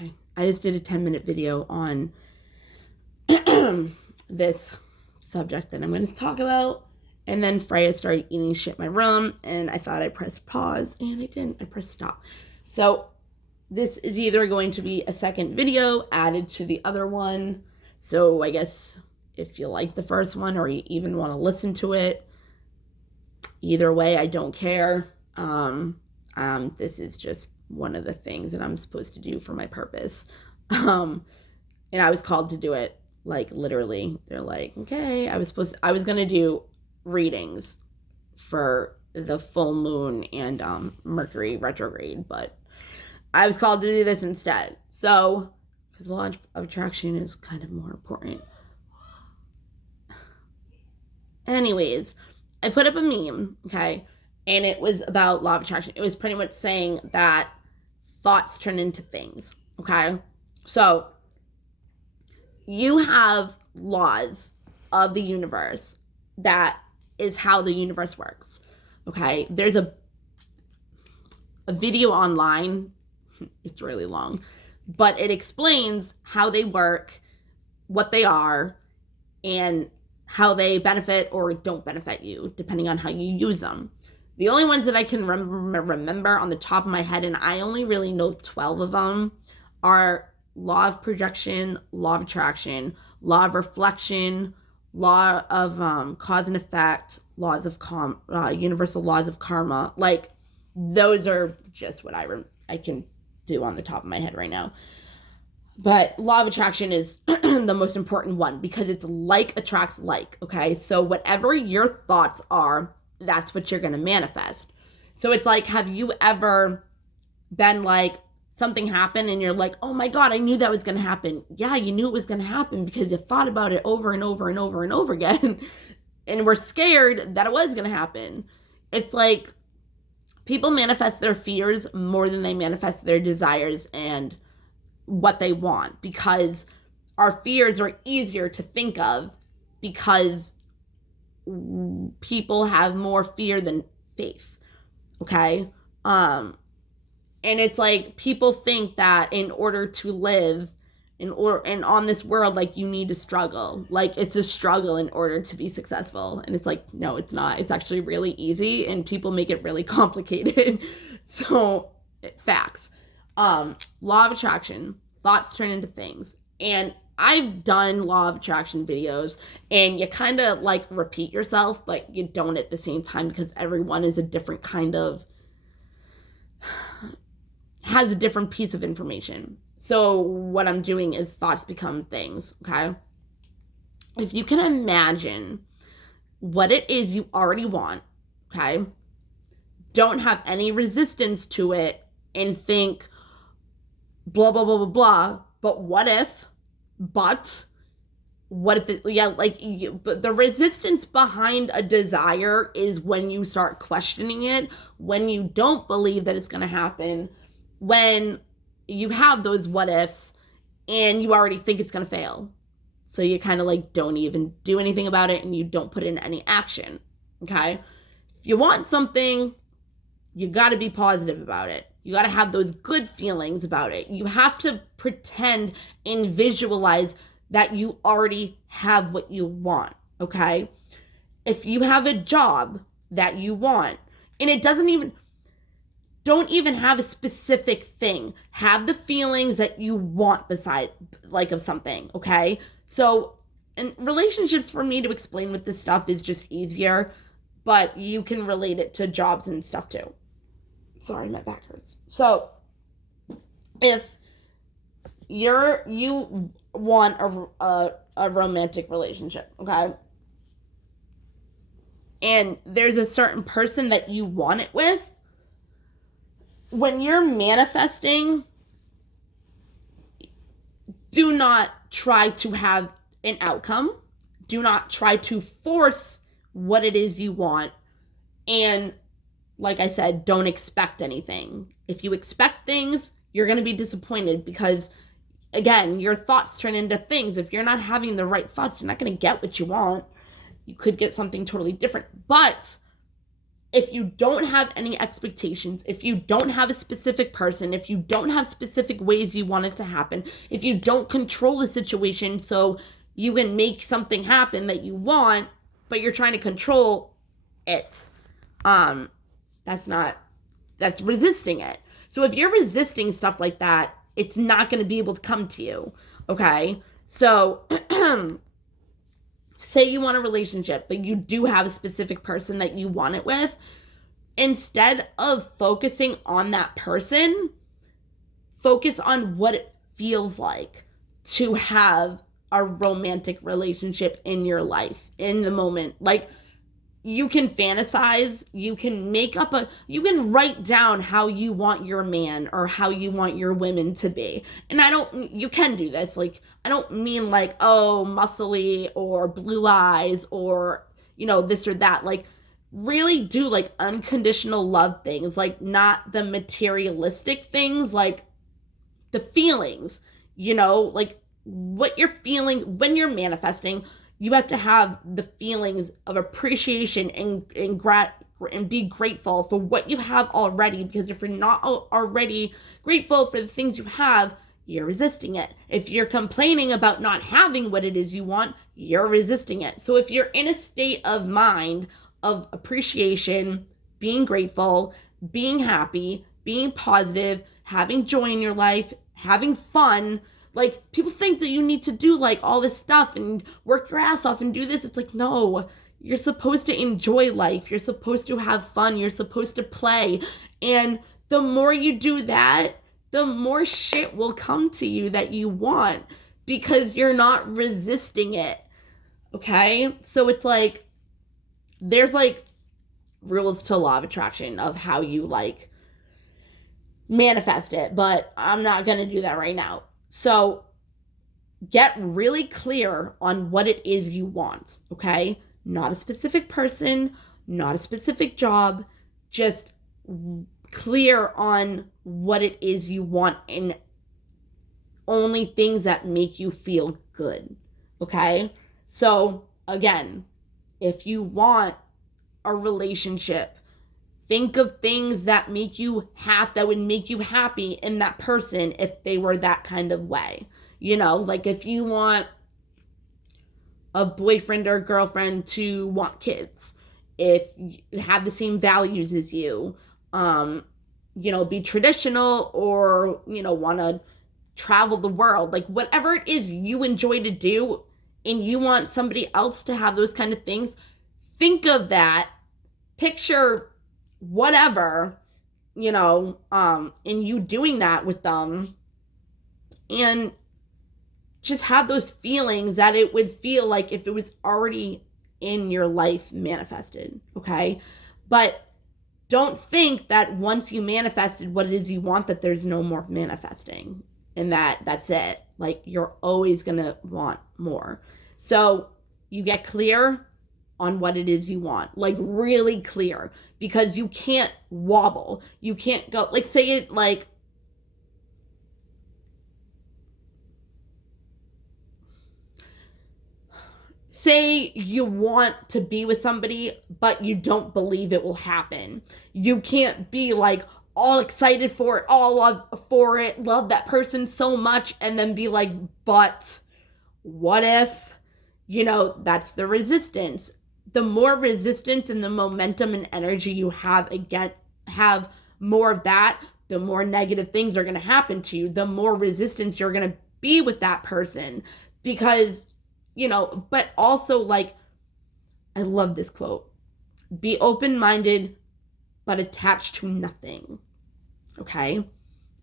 Okay. I just did a 10-minute video on this subject that I'm going to talk about. And then Freya started eating shit in my room, and I thought I pressed pause, and I didn't. I pressed stop. So this is either going to be a second video added to the other one. So I guess if you like the first one or you even want to listen to it, either way, I don't care. This is just one of the things that I'm supposed to do for my purpose. And I was called to do it, like, literally. They're like, okay, I was going to do readings for the full moon and Mercury retrograde, but I was called to do this instead. So, because the law of attraction is kind of more important. Anyways, I put up a meme, okay, and it was about law of attraction. It was pretty much saying that thoughts turn into things, okay? So, you have laws of the universe. That is how the universe works, okay? There's a video online. It's really long, but it explains how they work, what they are, and how they benefit or don't benefit you, depending on how you use them. The only ones that I can remember on the top of my head, and I only really know 12 of them, are law of projection, law of attraction, law of reflection, law of cause and effect, laws of universal laws of karma. Like, those are just what I can do on the top of my head right now. But law of attraction is the most important one because it's like attracts like, okay? So whatever your thoughts are, that's what you're going to manifest. So it's like, have you ever been like, something happened and you're like, oh my God, I knew that was going to happen. Yeah, you knew it was going to happen because you thought about it over and over and over and over again and were scared that it was going to happen. It's like people manifest their fears more than they manifest their desires and what they want, because our fears are easier to think of because people have more fear than faith, okay? And it's like people think that in order to live and on this world, like, you need to struggle. Like, it's a struggle in order to be successful. And it's like, no, it's not. It's actually really easy, and people make it really complicated. So, facts. Law of attraction. Thoughts turn into things. And I've done law of attraction videos, and you kind of like repeat yourself, but you don't at the same time because everyone is a different kind of, has a different piece of information. So what I'm doing is thoughts become things, okay? If you can imagine what it is you already want, okay? Don't have any resistance to it and think blah, blah, blah, blah, blah. But what if, but what if, but the resistance behind a desire is when you start questioning it, when you don't believe that it's going to happen, when you have those what ifs and you already think it's going to fail. So you kind of like don't even do anything about it and you don't put in any action, okay? If you want something, you got to be positive about it. You got to have those good feelings about it. You have to pretend and visualize that you already have what you want, okay? If you have a job that you want, and it doesn't even, don't even have a specific thing. Have the feelings that you want beside, like, of something, okay? So, and relationships, for me to explain with this stuff is just easier, but you can relate it to jobs and stuff too. Sorry, my back hurts. So, if you want a romantic relationship, okay? And there's a certain person that you want it with, when you're manifesting, do not try to have an outcome. Do not try to force what it is you want. And like I said, don't expect anything. If you expect things, you're going to be disappointed because, again, your thoughts turn into things. If you're not having the right thoughts, you're not going to get what you want. You could get something totally different. But if you don't have any expectations, if you don't have a specific person, if you don't have specific ways you want it to happen, if you don't control the situation so you can make something happen that you want, but you're trying to control it, that's resisting it. So if you're resisting stuff like that, it's not going to be able to come to you, okay? So say you want a relationship, but you do have a specific person that you want it with. Instead of focusing on that person, focus on what it feels like to have a romantic relationship in your life, in the moment. Like, you can fantasize, you can you can write down how you want your man or how you want your women to be. And you can do this. Like, I don't mean like, oh, muscly or blue eyes or, this or that. Like, really do like unconditional love things, like not the materialistic things, like the feelings, like what you're feeling when you're manifesting. You have to have the feelings of appreciation and be grateful for what you have already, because if you're not already grateful for the things you have, you're resisting it. If you're complaining about not having what it is you want, you're resisting it. So if you're in a state of mind of appreciation, being grateful, being happy, being positive, having joy in your life, having fun. Like, people think that you need to do like all this stuff and work your ass off and do this. It's like, no, you're supposed to enjoy life. You're supposed to have fun. You're supposed to play. And the more you do that, the more shit will come to you that you want, because you're not resisting it. Okay? So it's like, there's like rules to law of attraction of how you like manifest it, but I'm not going to do that right now. So get really clear on what it is you want, okay? Not a specific person, not a specific job, just clear on what it is you want, and only things that make you feel good, okay? So again, if you want a relationship, think of things that make you happy, that would make you happy in that person if they were that kind of way. Like if you want a boyfriend or girlfriend to want kids, if you have the same values as you, be traditional, or, want to travel the world, like whatever it is you enjoy to do and you want somebody else to have those kind of things, think of that, picture whatever, and you doing that with them, and just have those feelings that it would feel like if it was already in your life manifested, okay? But don't think that once you manifested what it is you want, that there's no more manifesting and that's it. Like, you're always gonna want more. So you get clear on what it is you want, like really clear, because you can't wobble. You can't go, like, say it like, say you want to be with somebody, but you don't believe it will happen. You can't be like all excited for it, love that person so much, and then be like, but what if, that's the resistance. The more resistance and the momentum and energy you have more of that, the more negative things are going to happen to you, the more resistance you're going to be with that person. Because, but also, like, I love this quote: be open-minded, but attached to nothing. Okay?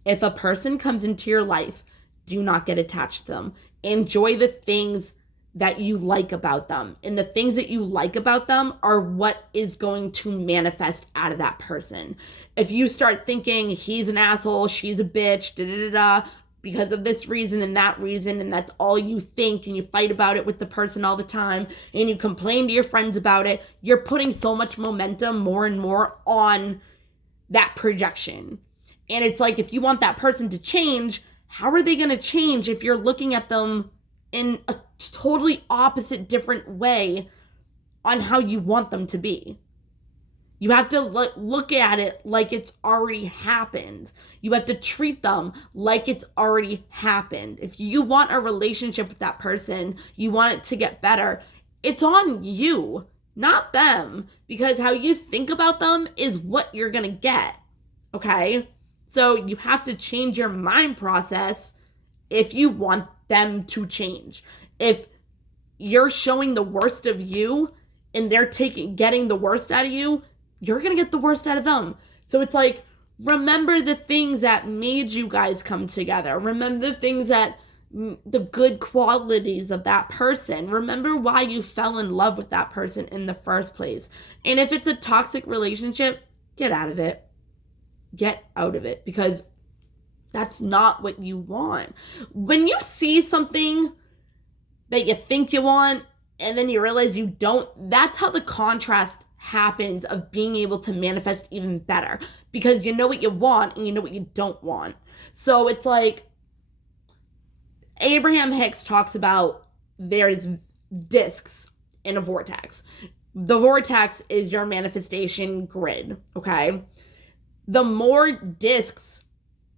If a person comes into your life, do not get attached to them. Enjoy the things that you like about them. And the things that you like about them are what is going to manifest out of that person. If you start thinking he's an asshole, she's a bitch, because of this reason and that reason, and that's all you think, and you fight about it with the person all the time, and you complain to your friends about it, you're putting so much momentum more and more on that projection. And it's like, if you want that person to change, how are they going to change if you're looking at them in a totally opposite, different way on how you want them to be? You have to look at it like it's already happened. You have to treat them like it's already happened. If you want a relationship with that person, you want it to get better, it's on you, not them, because how you think about them is what you're going to get. Okay? So you have to change your mind process if you want them to change. If you're showing the worst of you and they're getting the worst out of you, you're going to get the worst out of them. So it's like, remember the things that made you guys come together. Remember the things the good qualities of that person. Remember why you fell in love with that person in the first place. And if it's a toxic relationship, get out of it. Get out of it, because that's not what you want. When you see something that you think you want and then you realize you don't, that's how the contrast happens of being able to manifest even better, because you know what you want and you know what you don't want. So it's like Abraham Hicks talks about there's discs in a vortex. The vortex is your manifestation grid, okay? The more discs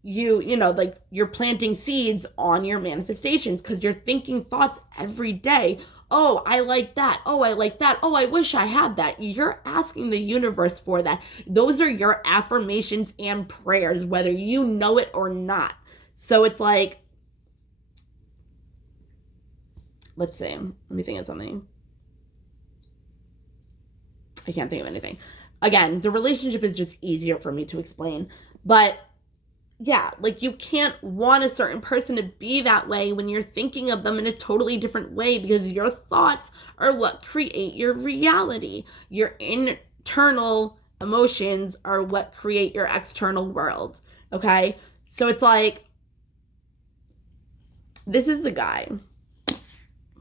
like you're planting seeds on your manifestations, because you're thinking thoughts every day. Oh, I like that. Oh, I like that. Oh, I wish I had that. You're asking the universe for that. Those are your affirmations and prayers, whether you know it or not. So it's like, let's see. Let me think of something. I can't think of anything. Again, the relationship is just easier for me to explain. But yeah, like you can't want a certain person to be that way when you're thinking of them in a totally different way, because your thoughts are what create your reality. Your internal emotions are what create your external world. Okay? So it's like, this is the guy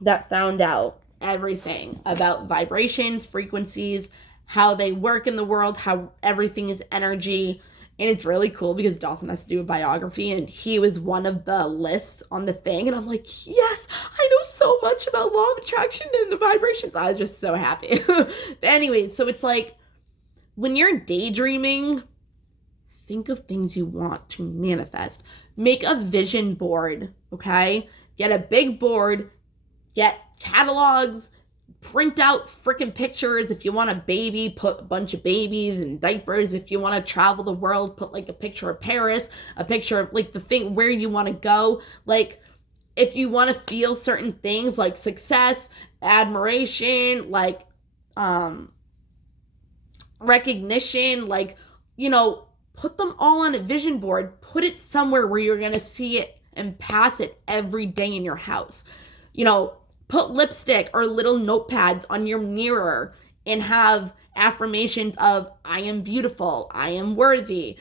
that found out everything about vibrations, frequencies, how they work in the world, how everything is energy. And it's really cool because Dawson has to do a biography, and he was one of the lists on the thing. And I'm like, yes, I know so much about law of attraction and the vibrations. I was just so happy. But anyway, so it's like, when you're daydreaming, think of things you want to manifest. Make a vision board, okay? Get a big board, get catalogs, print out freaking pictures. If you want a baby, put a bunch of babies and diapers. If you want to travel the world, put like a picture of Paris, a picture of like the thing where you want to go. Like, if you want to feel certain things like success, admiration, like recognition, like, put them all on a vision board. Put it somewhere where you're going to see it and pass it every day in your house. Put lipstick or little notepads on your mirror and have affirmations of, I am beautiful, I am worthy,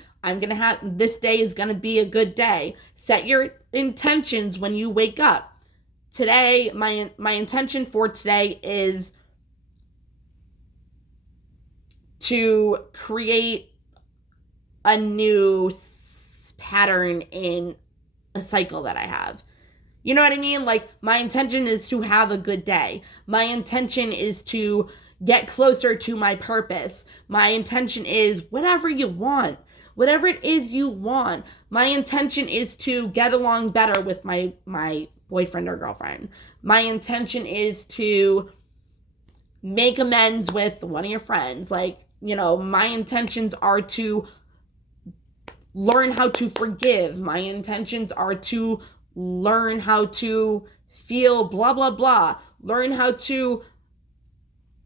this day is going to be a good day. Set your intentions when you wake up. Today, my intention for today is to create a new pattern in a cycle that I have. You know what I mean? Like, my intention is to have a good day. My intention is to get closer to my purpose. My intention is whatever you want. Whatever it is you want. My intention is to get along better with my boyfriend or girlfriend. My intention is to make amends with one of your friends. Like, my intentions are to learn how to forgive. My intentions are to learn how to feel blah, blah, blah. Learn how to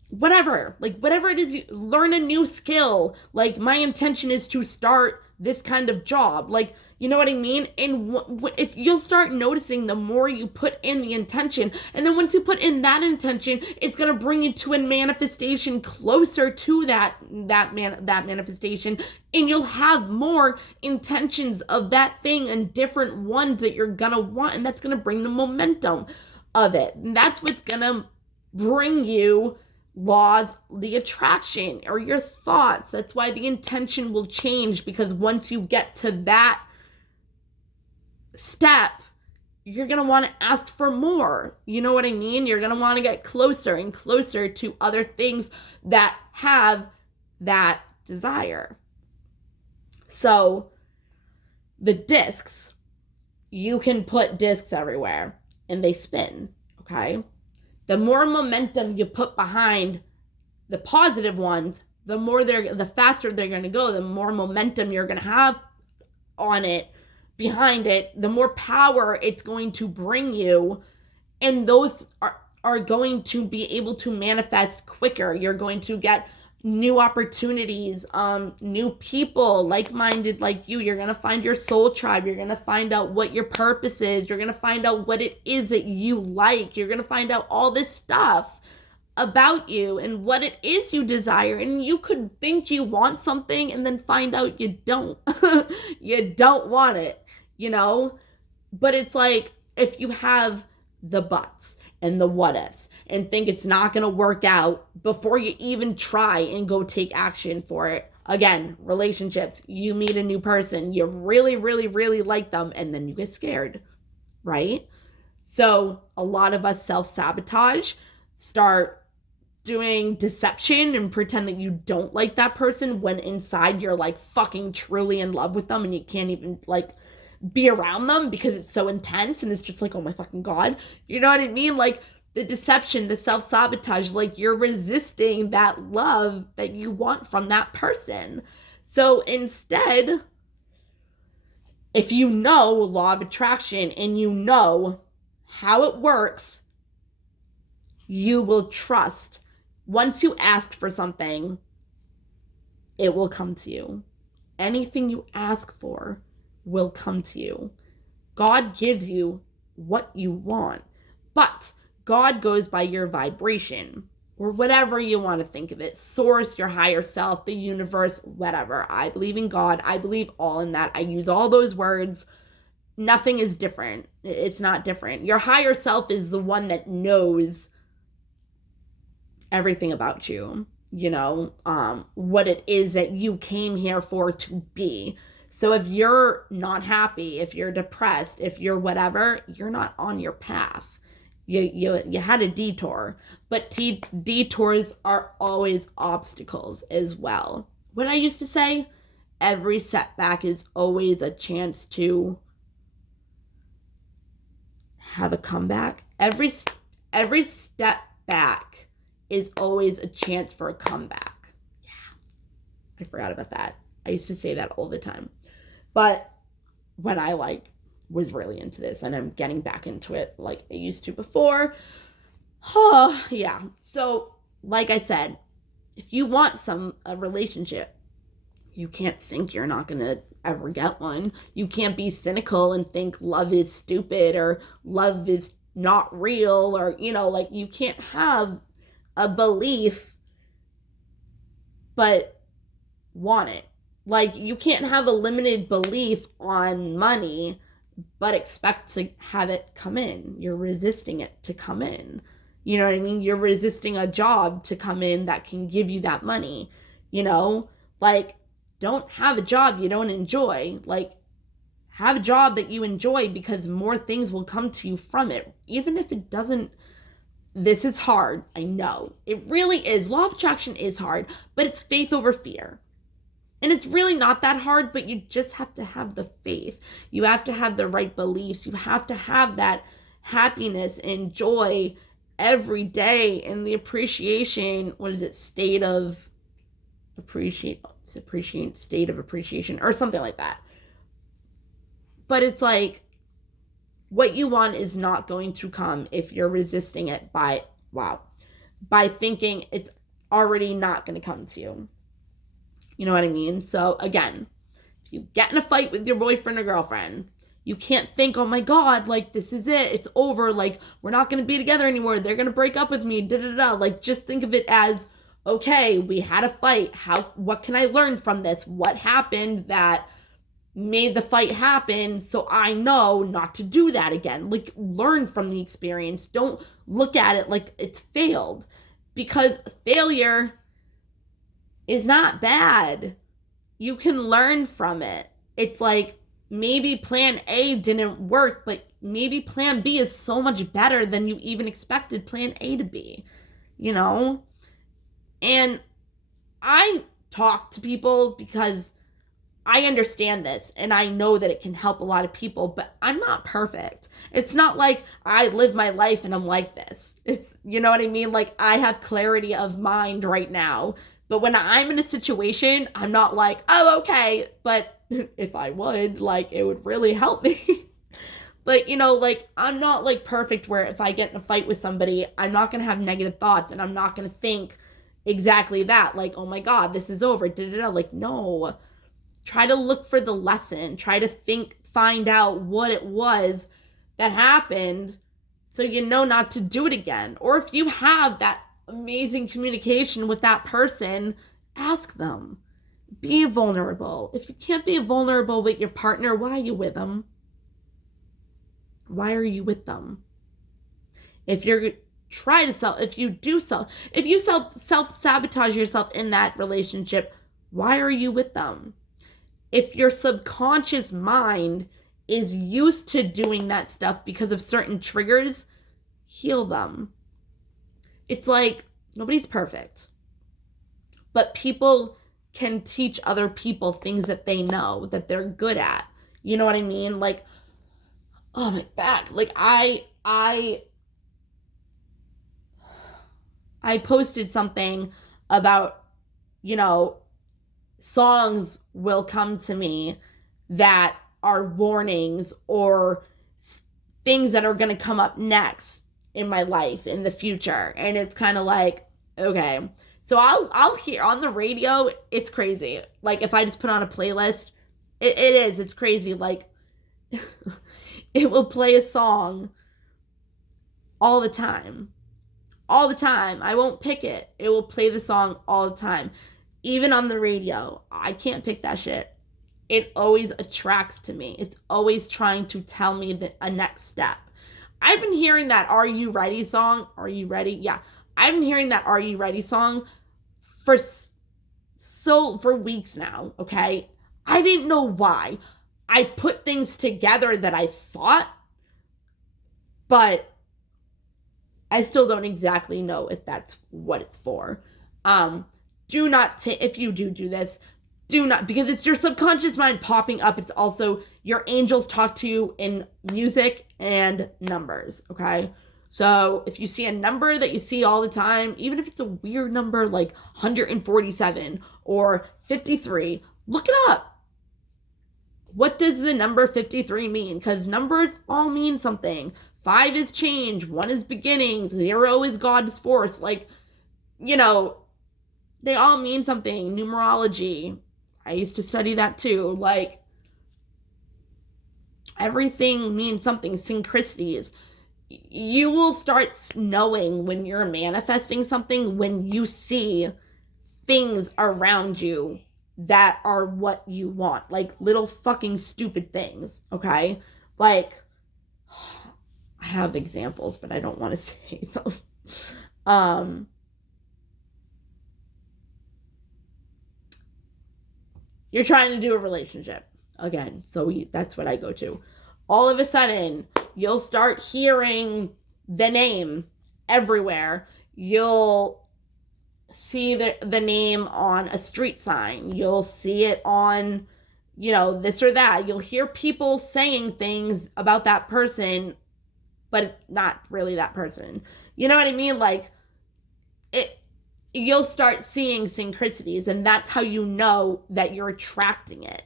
whatever it is, learn a new skill. Like, my intention is to start this kind of job. Like, you know what I mean? And if you'll start noticing, the more you put in the intention, and then once you put in that intention, it's going to bring you to a manifestation closer to that manifestation, and you'll have more intentions of that thing and different ones that you're going to want, and that's going to bring the momentum of it. And that's what's going to bring you laws, the attraction, or your thoughts. That's why the intention will change, because once you get to that step, you're going to want to ask for more. You know what I mean? You're going to want to get closer and closer to other things that have that desire. So the discs, you can put discs everywhere and they spin, okay? The more momentum you put behind the positive ones, the faster they're going to go, the more momentum you're going to have on it, behind it, the more power it's going to bring you, and those are going to be able to manifest quicker. You're going to get new opportunities, new people like-minded like you. You're going to find your soul tribe. You're going to find out what your purpose is. You're going to find out what it is that you like. You're going to find out all this stuff about you and what it is you desire. And you could think you want something and then find out you don't. You don't want it, you know? But it's like, if you have the buts and the what ifs and think it's not going to work out before you even try and go take action for it. Again, relationships, you meet a new person, you really, really, really like them, and then you get scared, right? So a lot of us self-sabotage, start doing deception and pretend that you don't like that person when inside you're like fucking truly in love with them and you can't even like be around them because it's so intense and it's just like, oh my fucking God. You know what I mean? Like the deception, the self-sabotage, like you're resisting that love that you want from that person. So instead, if you know law of attraction and you know how it works, you will trust. Once you ask for something, it will come to you. Anything you ask for will come to you. God gives you what you want, but God goes by your vibration, or whatever you want to think of it. Source, your higher self, the universe, whatever. I believe in God. I believe all in that. I use all those words. Nothing is different. It's not different. Your higher self is the one that knows everything about you, you know, what it is that you came here for to be. So if you're not happy, if you're depressed, if you're whatever, you're not on your path. You had a detour, but detours are always obstacles as well. What I used to say, every setback is always a chance to have a comeback. Every step back is always a chance for a comeback. Yeah, I forgot about that. I used to say that all the time. But when I was really into this and I'm getting back into it like I used to before. Oh, yeah. So, like I said, if you want a relationship, you can't think you're not going to ever get one. You can't be cynical and think love is stupid or love is not real, or, you know, like you can't have a belief but want it. Like, you can't have a limited belief on money, but expect to have it come in. You're resisting it to come in. You know what I mean? You're resisting a job to come in that can give you that money. You know? Like, don't have a job you don't enjoy. Like, have a job that you enjoy, because more things will come to you from it. Even if it doesn't. This is hard. I know. It really is. Law of attraction is hard, but it's faith over fear. And it's really not that hard, but you just have to have the faith. You have to have the right beliefs. You have to have that happiness and joy every day, and the appreciation, state of appreciation, or something like that. But it's like, what you want is not going to come if you're resisting it by thinking it's already not going to come to you. You know what I mean? So again, if you get in a fight with your boyfriend or girlfriend, you can't think, oh my God, like, this is it. It's over. Like, we're not going to be together anymore. They're going to break up with me. Like, just think of it as, okay, we had a fight. What can I learn from this? What happened that made the fight happen, so I know not to do that again? Like, learn from the experience. Don't look at it like it's failed, because failure is not bad. You can learn from it. It's like, maybe plan A didn't work, but maybe plan B is so much better than you even expected plan A to be, you know? And I talk to people because I understand this and I know that it can help a lot of people, but I'm not perfect. It's not like I live my life and I'm like this. It's, you know what I mean? Like, I have clarity of mind right now, but when I'm in a situation, I'm not like, oh, okay, but if I would, like, it would really help me. But, you know, like, I'm not, like, perfect where if I get in a fight with somebody, I'm not going to have negative thoughts and I'm not going to think exactly that. Like, oh my God, this is over. Da-da-da. Like, no. Try to look for the lesson. Try to find out what it was that happened so you know not to do it again. Or if you have that amazing communication with that person, ask them. Be vulnerable. If you can't be vulnerable with your partner, why are you with them? Why are you with them? If you self-sabotage yourself in that relationship, why are you with them? If your subconscious mind is used to doing that stuff because of certain triggers, heal them. It's like, nobody's perfect, but people can teach other people things that they know that they're good at. You know what I mean? Like, oh my back. Like, I posted something about, you know, songs will come to me that are warnings or things that are going to come up next in my life in the future. And it's kind of like, okay. So I'll hear on the radio, it's crazy. Like, if I just put on a playlist, it's crazy. Like, it will play a song all the time. All the time. I won't pick it. It will play the song all the time. Even on the radio, I can't pick that shit. It always attracts to me. It's always trying to tell me a next step. I've been hearing that Are You Ready song. Are you ready? Yeah. I've been hearing that Are You Ready song for weeks now, okay? I didn't know why. I put things together that I thought, but I still don't exactly know if that's what it's for. Do not if you do this, do not, because it's your subconscious mind popping up. It's also your angels talk to you in music and numbers, okay? So if you see a number that you see all the time, even if it's a weird number like 147 or 53, look it up. What does the number 53 mean? Because numbers all mean something. 5 is change, 1 is beginning, 0 is God's force. Like, you know, they all mean something. Numerology, I used to study that too. Like, everything means something. Synchronicities. You will start knowing when you're manifesting something when you see things around you that are what you want. Like, little fucking stupid things, okay? Like, I have examples, but I don't want to say them. You're trying to do a relationship. Again, so that's what I go to. All of a sudden, you'll start hearing the name everywhere. You'll see the name on a street sign. You'll see it on, you know, this or that. You'll hear people saying things about that person, but not really that person. You know what I mean? Like, you'll start seeing synchronicities, and that's how you know that you're attracting it.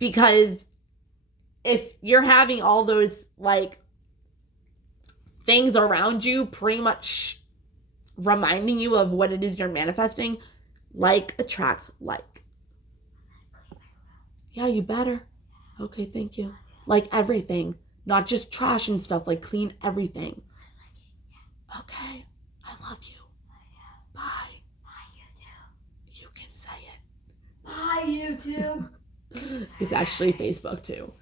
Because if you're having all those, like, things around you pretty much reminding you of what it is you're manifesting, like attracts like. Yeah, you better. Okay, thank you. Like, everything. Not just trash and stuff. Like, clean everything. Okay, I love you. Bye. Bye, YouTube. You can say it. Bye, YouTube. It's actually Facebook, too.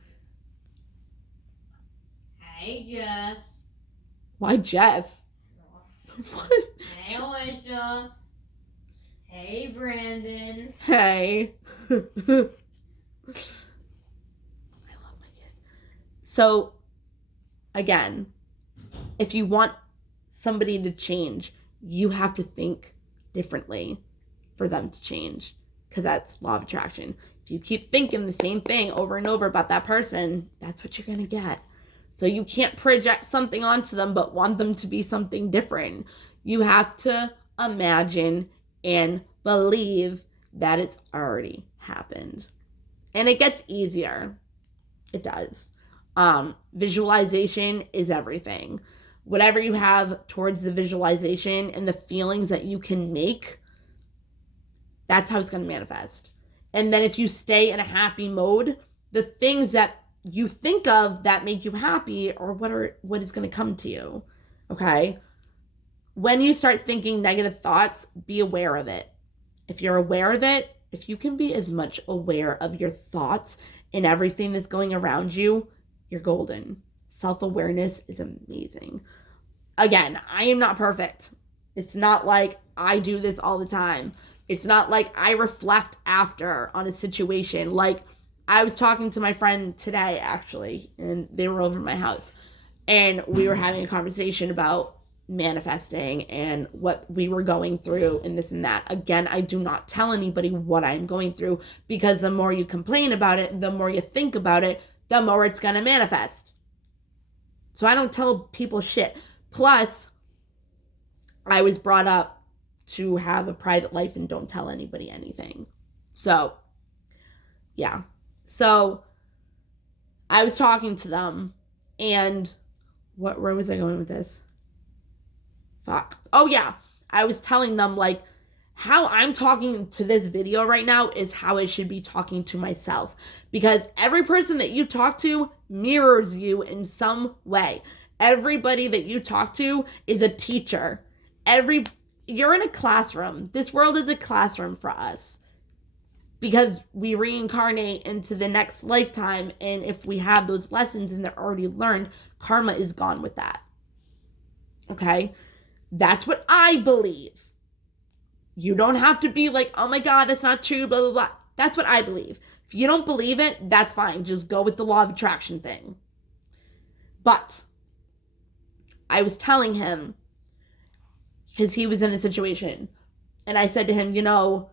Hey, Jess. Why Jeff? What? Hey, Alicia. Hey, Brandon. Hey. I love my kid. So, again, if you want somebody to change, you have to think differently for them to change, because that's law of attraction. If you keep thinking the same thing over and over about that person, that's what you're going to get. So you can't project something onto them but want them to be something different. You have to imagine and believe that it's already happened. And it gets easier. It does. Visualization is everything. Whatever you have towards the visualization and the feelings that you can make, that's how it's going to manifest. And then if you stay in a happy mode, the things that you think of that make you happy are what is going to come to you. Okay? When you start thinking negative thoughts, be aware of it. If you're aware of it, if you can be as much aware of your thoughts and everything that's going around you, you're golden. Self-awareness is amazing. Again, I am not perfect. It's not like I do this all the time. It's not like I reflect after on a situation. Like, I was talking to my friend today, actually, and they were over at my house, and we were having a conversation about manifesting and what we were going through and this and that. Again, I do not tell anybody what I'm going through, because the more you complain about it, the more you think about it, the more it's going to manifest. So I don't tell people shit. Plus, I was brought up to have a private life and don't tell anybody anything. So, yeah. So, I was talking to them, and where was I going with this? Fuck. Oh, yeah. I was telling them, like, how I'm talking to this video right now is how I should be talking to myself. Because every person that you talk to mirrors you in some way. Everybody that you talk to is a teacher. You're in a classroom. This world is a classroom for us. Because we reincarnate into the next lifetime, and if we have those lessons and they're already learned, karma is gone with that. Okay? That's what I believe. You don't have to be like, oh my God, that's not true, blah, blah, blah. That's what I believe. If you don't believe it, that's fine. Just go with the law of attraction thing. But I was telling him, because he was in a situation, and I said to him, you know,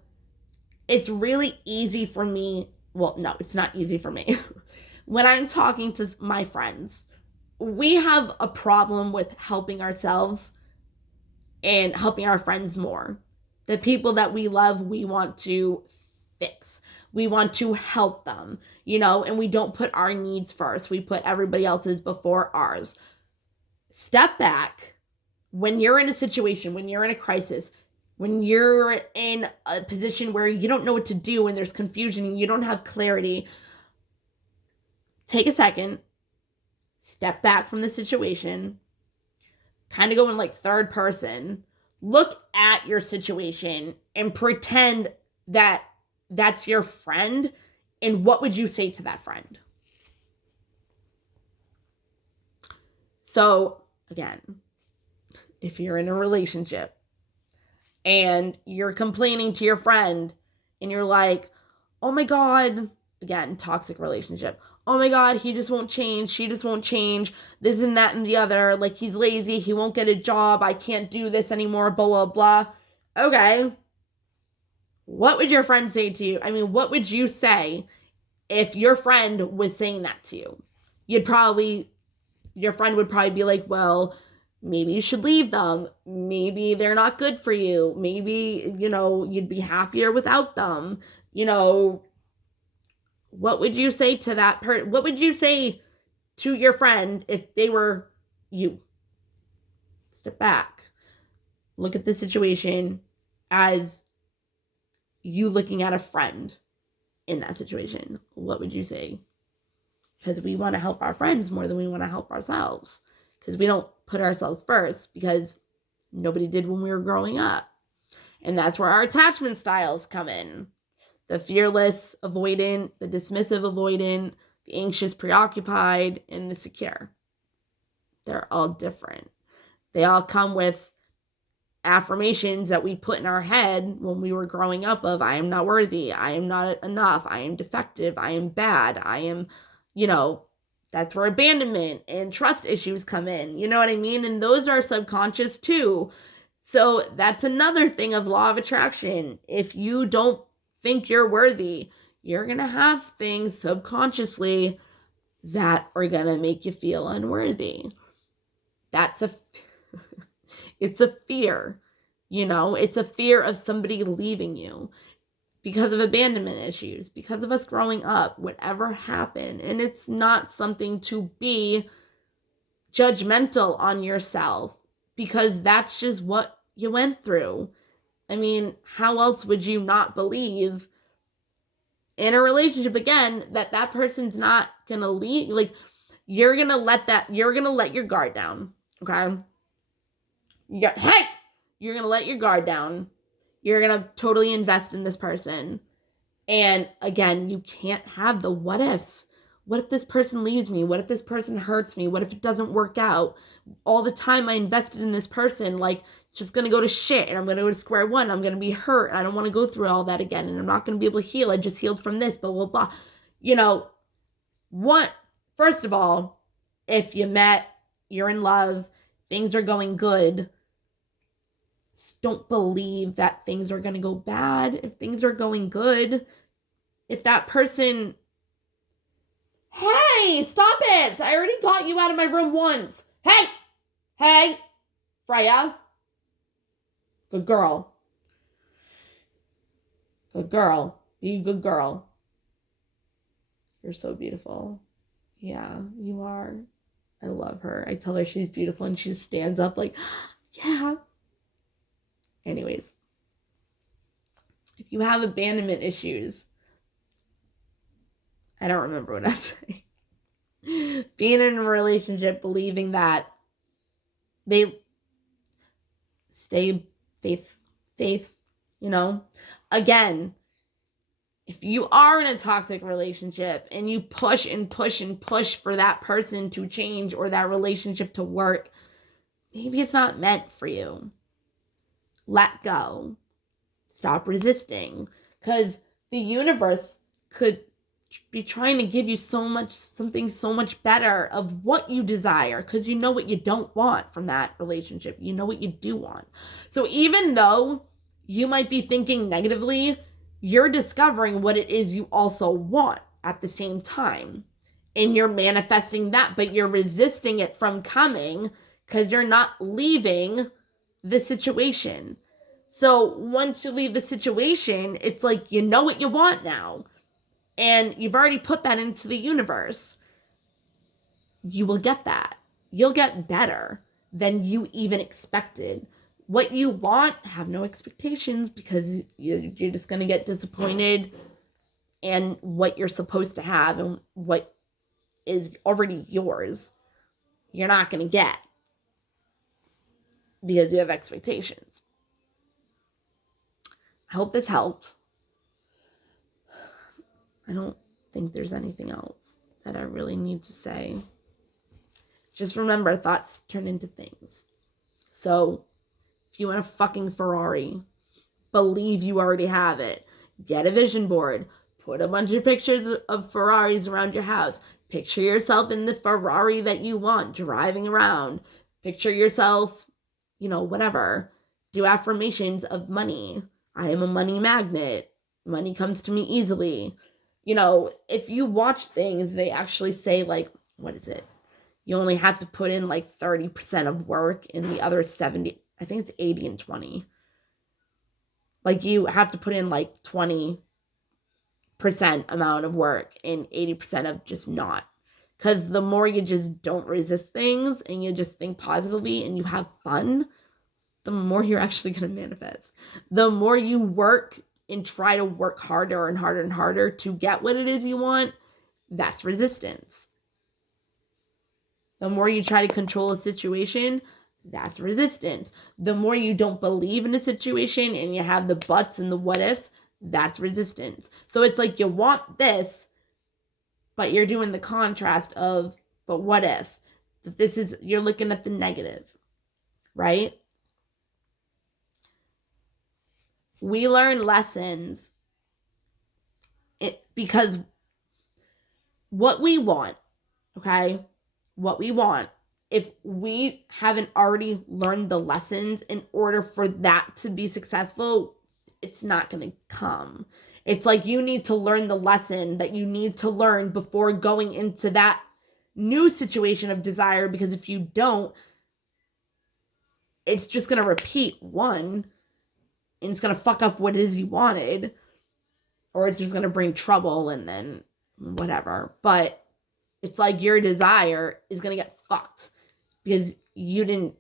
it's really easy for me. Well, no, it's not easy for me. When I'm talking to my friends, we have a problem with helping ourselves and helping our friends more. The people that we love, we want to fix. We want to help them, you know, and we don't put our needs first. We put everybody else's before ours. Step back. When you're in a situation, when you're in a crisis, when you're in a position where you don't know what to do and there's confusion and you don't have clarity, take a second, step back from the situation, kind of go in like third person, look at your situation and pretend that that's your friend, and what would you say to that friend? So, again, if you're in a relationship and you're complaining to your friend and you're like, oh my God, again, toxic relationship. Oh my God, he just won't change. She just won't change. This and that and the other. Like, he's lazy. He won't get a job. I can't do this anymore. Blah, blah, blah. Okay. What would your friend say to you? I mean, what would you say if your friend was saying that to you? Your friend would probably be like, well, maybe you should leave them. Maybe they're not good for you. Maybe, you know, you'd be happier without them. You know, what would you say to that person? What would you say to your friend if they were you? Step back. Look at the situation as you looking at a friend in that situation. What would you say? Because we want to help our friends more than we want to help ourselves. Because we don't put ourselves first, because nobody did when we were growing up. And that's where our attachment styles come in. The fearless, avoidant, the dismissive, avoidant, the anxious, preoccupied, and the secure. They're all different. They all come with affirmations that we put in our head when we were growing up of, I am not worthy, I am not enough, I am defective, I am bad, I am, you know, that's where abandonment and trust issues come in. You know what I mean? And those are subconscious too. So that's another thing of law of attraction. If you don't think you're worthy, you're going to have things subconsciously that are going to make you feel unworthy. It's a fear, it's a fear of somebody leaving you because of abandonment issues, because of us growing up, whatever happened. And it's not something to be judgmental on yourself because that's just what you went through. I mean, how else would you not believe in a relationship again that person's not going to leave? Like, you're going to let your guard down, okay? You're going to let your guard down. You're going to totally invest in this person. And again, you can't have the what ifs. What if this person leaves me? What if this person hurts me? What if it doesn't work out? All the time I invested in this person, like, it's just going to go to shit and I'm going to go to square one. I'm going to be hurt. I don't want to go through all that again. And I'm not going to be able to heal. I just healed from this, blah, blah, blah. First of all, if you met, you're in love, things are going good, don't believe that things are going to go bad. If things are going good, if that person, hey, stop it. I already got you out of my room once. Hey, Freya. Good girl. Good girl. Be a good girl. You're so beautiful. Yeah, you are. I love her. I tell her she's beautiful and she just stands up like, yeah. Anyways, if you have abandonment issues, I don't remember what I was saying. Being in a relationship, believing that they stay faith, Again, if you are in a toxic relationship and you push and push and push for that person to change or that relationship to work, maybe it's not meant for you. Let go. Stop resisting. Because the universe could be trying to give you something so much better of what you desire, because you know what you don't want from that relationship. You know what you do want. So even though you might be thinking negatively, you're discovering what it is you also want at the same time. And you're manifesting that, but you're resisting it from coming because you're not leaving the situation. So once you leave the situation, it's like you know what you want now. And you've already put that into the universe. You will get that. You'll get better than you even expected. What you want, have no expectations, because you're just going to get disappointed in what you're supposed to have and what is already yours. You're not going to get because you have expectations. I hope this helped. I don't think there's anything else that I really need to say. Just remember, thoughts turn into things. So if you want a fucking Ferrari, believe you already have it. Get a vision board. Put a bunch of pictures of Ferraris around your house. Picture yourself in the Ferrari that you want, driving around. Picture yourself, whatever. Do affirmations of money. I am a money magnet. Money comes to me easily. If you watch things, they actually say, like, what is it? You only have to put in like 30% of work and the other 70, I think it's 80 and 20. Like, you have to put in like 20% amount of work and 80% of just not. Because the more you just don't resist things and you just think positively and you have fun, the more you're actually going to manifest. The more you work and try to work harder and harder and harder to get what it is you want, that's resistance. The more you try to control a situation, that's resistance. The more you don't believe in a situation and you have the buts and the what ifs, that's resistance. So it's like you want this, but you're doing the contrast of, but what if? You're looking at the negative, right? We learn lessons because what we want, okay? What we want if we haven't already learned the lessons in order for that to be successful, it's not going to come. It's like you need to learn the lesson that you need to learn before going into that new situation of desire, because if you don't, it's just going to repeat one, and it's going to fuck up what it is you wanted, or it's just going to bring trouble and then whatever. But it's like your desire is going to get fucked because you didn't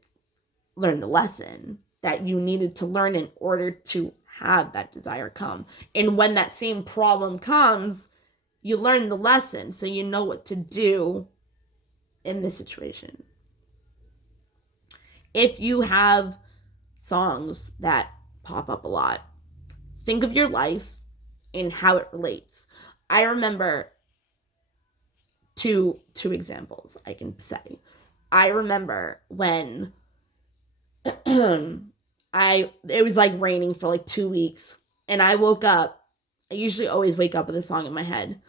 learn the lesson that you needed to learn in order to have that desire come. And when that same problem comes, you learn the lesson, so you know what to do in this situation. If you have songs that pop up a lot, think of your life and how it relates. I remember two examples I can say. I remember when it was like raining for like 2 weeks, and I woke up. I usually always wake up with a song in my head.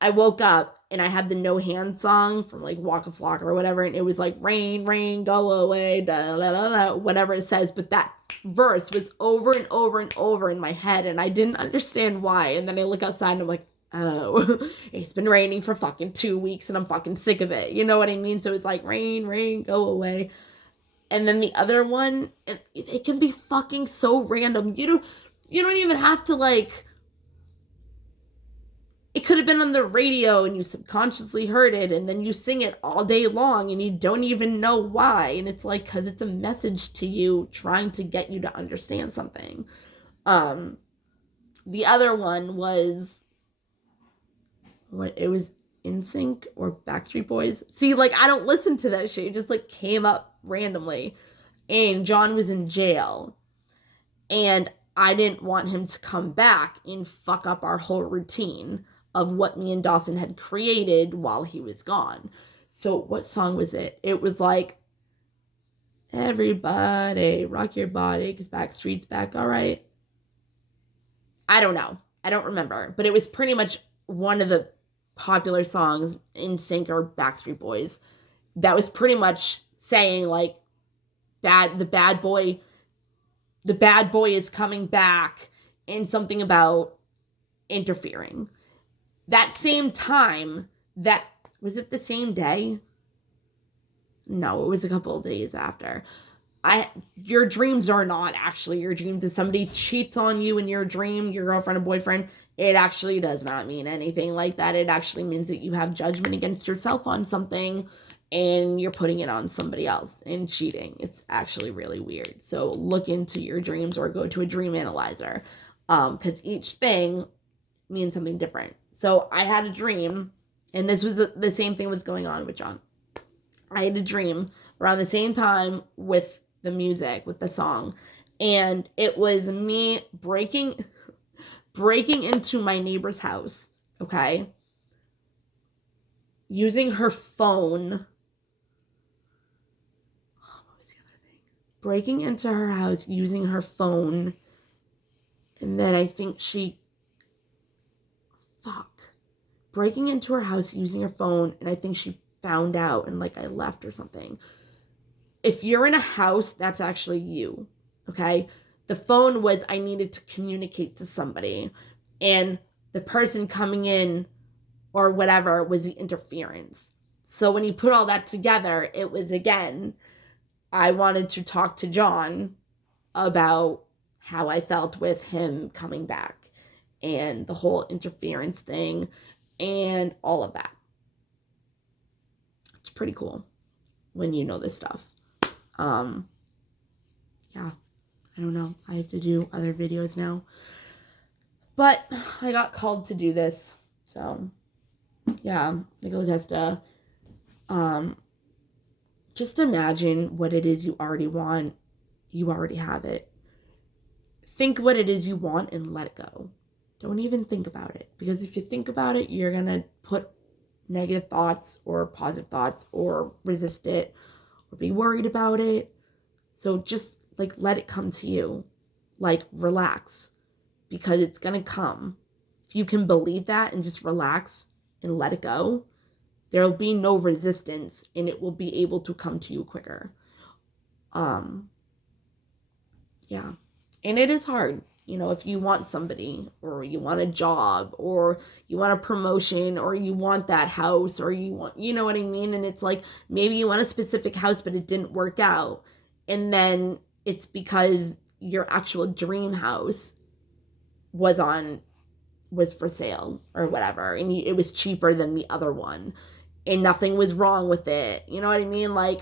I woke up and I had the No Hand song from like Waka Flocka or whatever, and it was like rain, rain, go away, da, da, da, da, whatever it says. But that verse was over and over and over in my head, and I didn't understand why. And then I look outside and I'm like, oh, it's been raining for fucking 2 weeks and I'm fucking sick of it. You know what I mean? So it's like rain, rain, go away. And then the other one, it can be fucking so random. You don't even have to like, it could have been on the radio and you subconsciously heard it, and then you sing it all day long and you don't even know why. And it's like, because it's a message to you trying to get you to understand something. The other one was, it was NSYNC or Backstreet Boys. See, like, I don't listen to that shit. It just like came up randomly. And John was in jail. And I didn't want him to come back and fuck up our whole routine of what me and Dawson had created while he was gone. So what song was it? It was like, everybody rock your body because Backstreet's back, all right? I don't know. I don't remember. But it was pretty much one of the popular songs, NSYNC or Backstreet Boys, that was pretty much saying like, the bad boy is coming back, and something about interfering. That same time, was it the same day? No, it was a couple of days after. Your dreams are not actually your dreams. If somebody cheats on you in your dream, your girlfriend or boyfriend, it actually does not mean anything like that. It actually means that you have judgment against yourself on something and you're putting it on somebody else and cheating. It's actually really weird. So look into your dreams or go to a dream analyzer, because each thing means something different. So I had a dream, and this was the same thing was going on with John. I had a dream around the same time with the music, with the song, and it was me breaking into my neighbor's house, okay? Using her phone. What was the other thing? Breaking into her house, using her phone, and then I think breaking into her house using her phone, and I think she found out and like I left or something. If you're in a house, that's actually you, okay? The phone was I needed to communicate to somebody, and the person coming in or whatever was the interference. So when you put all that together, it was, again, I wanted to talk to John about how I felt with him coming back and the whole interference thing and all of that. It's pretty cool when you know this stuff. Yeah, I don't know. I have to do other videos now. But I got called to do this. So, yeah, Nikola Tesla. Just imagine what it is you already want. You already have it. Think what it is you want and let it go. Don't even think about it. Because if you think about it, you're going to put negative thoughts or positive thoughts or resist it or be worried about it. So just like let it come to you. Like relax. Because it's going to come. If you can believe that and just relax and let it go, There'll be no resistance, and it will be able to come to you quicker. Yeah. And it is hard. You know, if you want somebody, or you want a job, or you want a promotion, or you want that house, or you want, you know what I mean? And it's like, maybe you want a specific house, but it didn't work out. And then it's because your actual dream house was for sale or whatever. And it was cheaper than the other one. And nothing was wrong with it. You know what I mean? Like,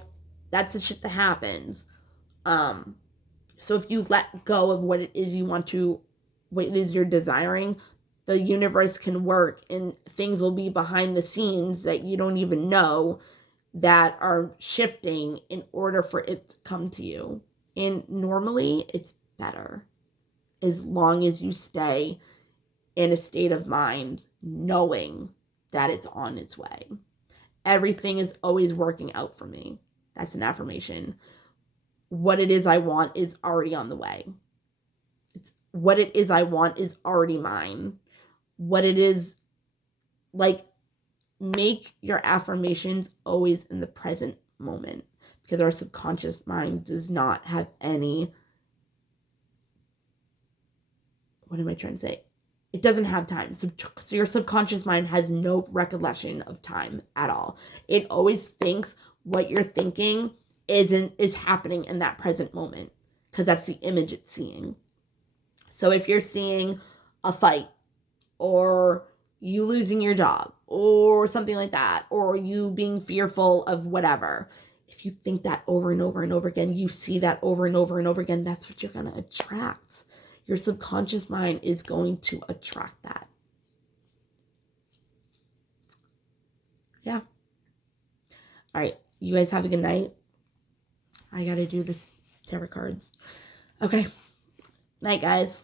that's the shit that happens. So if you let go of what it is what it is you're desiring, the universe can work, and things will be behind the scenes that you don't even know that are shifting in order for it to come to you. And normally it's better as long as you stay in a state of mind knowing that it's on its way. Everything is always working out for me. That's an affirmation. What it is I want is already on the way. What it is I want is already mine. What it is, like, make your affirmations always in the present moment, because our subconscious mind does not have any, what am I trying to say? It doesn't have time. So your subconscious mind has no recollection of time at all. It always thinks what you're thinking is happening in that present moment, because that's the image it's seeing. So if you're seeing a fight, or you losing your job, or something like that, or you being fearful of whatever, if you think that over and over and over again, you see that over and over and over again, that's what you're going to attract. Your subconscious mind is going to attract that. Yeah. All right. You guys have a good night. I got to do this tarot cards. Okay. Night, guys.